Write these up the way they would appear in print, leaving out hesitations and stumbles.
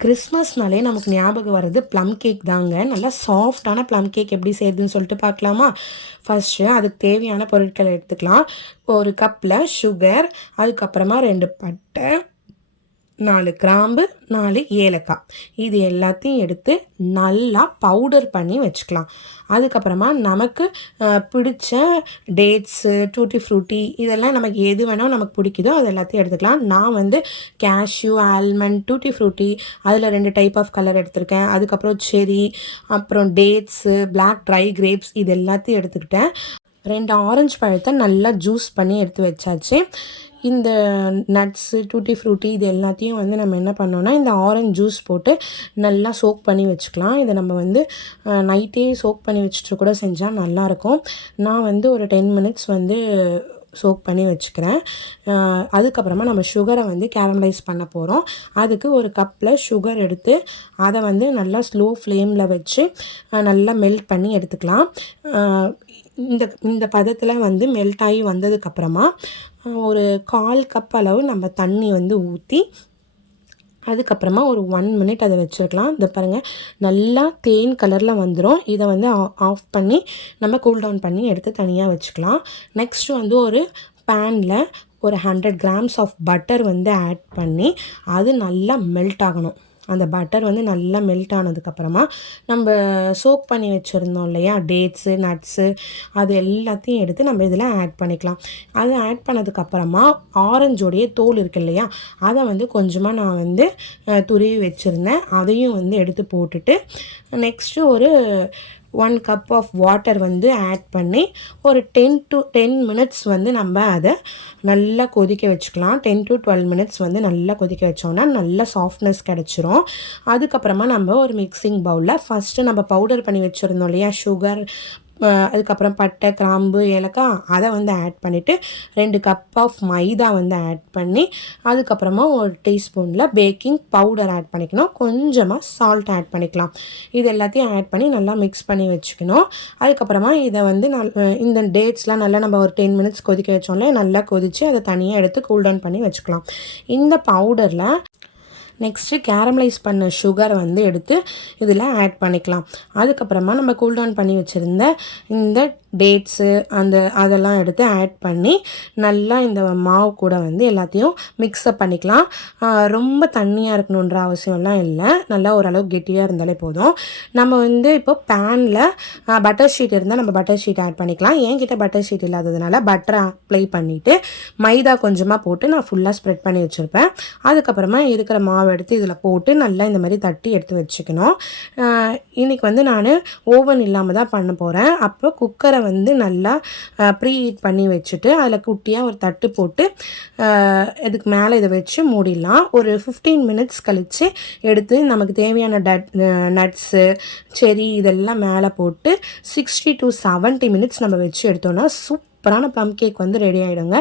கிறிஸ்மஸ்னாலே நமக்கு ஞாபகம் வர்றது ப்ளம் கேக் தாங்க. நல்லா சாஃப்டான ப்ளம் கேக் எப்படி செய்யுதுன்னு சொல்லிட்டு பார்க்கலாமா? ஃபஸ்ட்டு அதுக்கு தேவையான பொருட்களை எடுத்துக்கலாம். ஒரு கப்பில் சுகர், அதுக்கப்புறமா 2 பட்டை, 4 கிராம்பு, 4 ஏலக்காய், இது எல்லாத்தையும் எடுத்து நல்லா பவுடர் பண்ணி வச்சுக்கலாம். அதுக்கப்புறமா நமக்கு பிடிச்ச டேட்ஸு, டூட்டி ஃப்ரூட்டி, இதெல்லாம் நமக்கு எது வேணால் நமக்கு பிடிக்குதோ அது எல்லாத்தையும் எடுத்துக்கலாம். நான் வந்து கேஷ்யூ, ஆல்மண்ட், டூட்டி ஃப்ரூட்டி, அதில் 2 டைப் ஆஃப் கலர் எடுத்திருக்கேன். அதுக்கப்புறம் செரி, அப்புறம் டேட்ஸு, பிளாக் ட்ரை கிரேப்ஸ், இது எல்லாத்தையும் எடுத்துக்கிட்டேன். 2 ஆரஞ்சு பழத்தை நல்லா ஜூஸ் பண்ணி எடுத்து வச்சாச்சு. இந்த நட்ஸு, டூட்டி ஃப்ரூட்டி, இது எல்லாத்தையும் வந்து நம்ம என்ன பண்ணோன்னா, இந்த ஆரஞ்ச் ஜூஸ் போட்டு நல்லா சோக் பண்ணி வச்சுக்கலாம். இதை நம்ம வந்து நைட்டே சோக் பண்ணி வச்சுட்டு கூட செஞ்சால் நல்லாயிருக்கும். நான் வந்து ஒரு 10 மினிட்ஸ் வந்து சோக் பண்ணி வச்சுக்கிறேன். அதுக்கப்புறமா நம்ம சுகரை வந்து கேரமலைஸ் பண்ண போகிறோம். அதுக்கு ஒரு கப்பில் சுகர் எடுத்து அதை வந்து நல்லா ஸ்லோ ஃப்ளேமில் வச்சு நல்லா மெல்ட் பண்ணி எடுத்துக்கலாம். இந்த பதத்தில் வந்து மெல்ட் ஆகி வந்ததுக்கப்புறமா ஒரு 1/4 கப் அளவு நம்ம தண்ணி வந்து ஊற்றி அதுக்கப்புறமா ஒரு 1 மினிட் அதை வச்சுருக்கலாம். இதை பாருங்கள், நல்லா தேன் கலரில் வந்துடும். இதை வந்து ஆஃப் பண்ணி நம்ம கூல் டவுன் பண்ணி எடுத்து தனியாக வச்சுக்கலாம். நெக்ஸ்ட்டு வந்து ஒரு பேனில் ஒரு 100 கிராம்ஸ் ஆஃப் பட்டர் வந்து ஆட் பண்ணி அது நல்லா மெல்ட் ஆகணும். அந்த பட்டர் வந்து நல்லா மெல்ட் ஆனதுக்கப்புறமா நம்ம சோக் பண்ணி வச்சுருந்தோம் இல்லையா, டேட்ஸு, நட்ஸு, அது எல்லாத்தையும் எடுத்து நம்ம இதில் ஆட் பண்ணிக்கலாம். அது ஆட் பண்ணதுக்கப்புறமா ஆரஞ்சோடைய தோல் இருக்கு இல்லையா, அதை வந்து கொஞ்சமாக நான் வந்து துருவி வச்சுருந்தேன். அதையும் வந்து எடுத்து போட்டுட்டு நெக்ஸ்ட்டு ஒரு 1 கப் ஆஃப் வாட்டர் வந்து ஆட் பண்ணி ஒரு 10 மினிட்ஸ் வந்து நம்ம அதை நல்லா கொதிக்க வச்சுக்கலாம். 10 to 12 மினிட்ஸ் வந்து நல்லா கொதிக்க வச்சோன்னா நல்ல சாஃப்ட்னஸ் கிடச்சிரும். அதுக்கப்புறமா நம்ம ஒரு மிக்சிங் பவுலில் ஃபஸ்ட்டு நம்ம பவுடர் பண்ணி வச்சுருந்தோம் இல்லையா, சுகர், அதுக்கப்புறம் பட்டை, கிராம்பு, ஏலக்காய், அதை வந்து ஆட் பண்ணிவிட்டு 2 கப் ஆஃப் மைதா வந்து ஆட் பண்ணி அதுக்கப்புறமா ஒரு டீஸ்பூனில் பேக்கிங் பவுடர் ஆட் பண்ணிக்கணும். கொஞ்சமாக சால்ட் ஆட் பண்ணிக்கலாம். இது எல்லாத்தையும் ஆட் பண்ணி நல்லா மிக்ஸ் பண்ணி வச்சுக்கணும். அதுக்கப்புறமா இதை வந்து இந்த டேட்ஸ்லாம் நல்லா நம்ம ஒரு 10 மினிட்ஸ் கொதிக்க வச்சோம்ல, நல்லா கொதித்து அதை தனியாக எடுத்து கூல் டவுன் பண்ணி வச்சுக்கலாம். இந்த பவுடரில் நெக்ஸ்ட்டு கேரமலைஸ் பண்ண சுகரை வந்து எடுத்து இதில் ஆட் பண்ணிக்கலாம். அதுக்கப்புறமா நம்ம கூல் டவுன் பண்ணி வச்சுருந்த இந்த டேட்ஸு அதெல்லாம் எடுத்து ஆட் பண்ணி நல்லா இந்த மாவு கூட வந்து எல்லாத்தையும் மிக்ஸ்அப் பண்ணிக்கலாம். ரொம்ப தண்ணியாக இருக்கணுன்ற அவசியம்லாம் இல்லை, நல்லா ஓரளவு கெட்டியாக இருந்தாலே போதும். நம்ம வந்து இப்போ பேனில் பட்டர் ஷீட் இருந்தால் நம்ம பட்டர் ஷீட் ஆட் பண்ணிக்கலாம். என்கிட்ட பட்டர் ஷீட் இல்லாததுனால பட்டரை அப்ளை பண்ணிவிட்டு மைதா கொஞ்சமாக போட்டு நான் ஃபுல்லாக ஸ்ப்ரெட் பண்ணி வச்சுருப்பேன். அதுக்கப்புறமா இருக்கிற மாவு எடுத்து இதில் போட்டு நல்லா இந்த மாதிரி தட்டி எடுத்து வச்சுக்கணும். இன்றைக்கி வந்து நான் ஓவன் இல்லாமல் தான் பண்ண போகிறேன். அப்போ குக்கரை வந்து நல்லா ப்ரீ ஹீட் பண்ணி வச்சுட்டு அதில் குட்டியாக ஒரு தட்டு போட்டு இதுக்கு மேலே இதை வச்சு மூடிடலாம். ஒரு 15 மினிட்ஸ் கழித்து எடுத்து நமக்கு தேவையான நட்ஸு, செரி, இதெல்லாம் மேலே போட்டு 60 to 70 மினிட்ஸ் நம்ம வச்சு எடுத்தோன்னா சூப்பரான ப்ளம் கேக் வந்து ரெடி ஆகிடுங்க.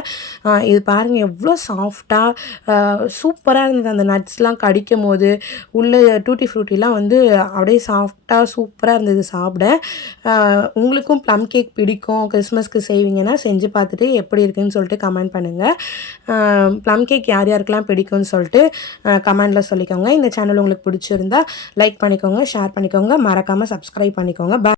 இது பாருங்கள் எவ்வளோ சாஃப்டாக சூப்பராக இருந்தது. அந்த நட்ஸ்லாம் கடிக்கும் போது உள்ள டூட்டி ஃப்ரூட்டிலாம் வந்து அப்படியே சாஃப்டாக சூப்பராக இருந்தது சாப்பிட. உங்களுக்கும் ப்ளம் கேக் பிடிக்கும், கிறிஸ்மஸ்க்கு செய்வீங்கன்னா செஞ்சு பார்த்துட்டு எப்படி இருக்குதுன்னு சொல்லிட்டு கமெண்ட் பண்ணுங்கள். ப்ளம் கேக் யார் யாருக்கெல்லாம் பிடிக்கும்னு சொல்லிட்டு கமெண்டில் சொல்லிக்கோங்க. இந்த சேனல் உங்களுக்கு பிடிச்சிருந்தா லைக் பண்ணிக்கோங்க, ஷேர் பண்ணிக்கோங்க, மறக்காமல் சப்ஸ்கிரைப் பண்ணிக்கோங்க.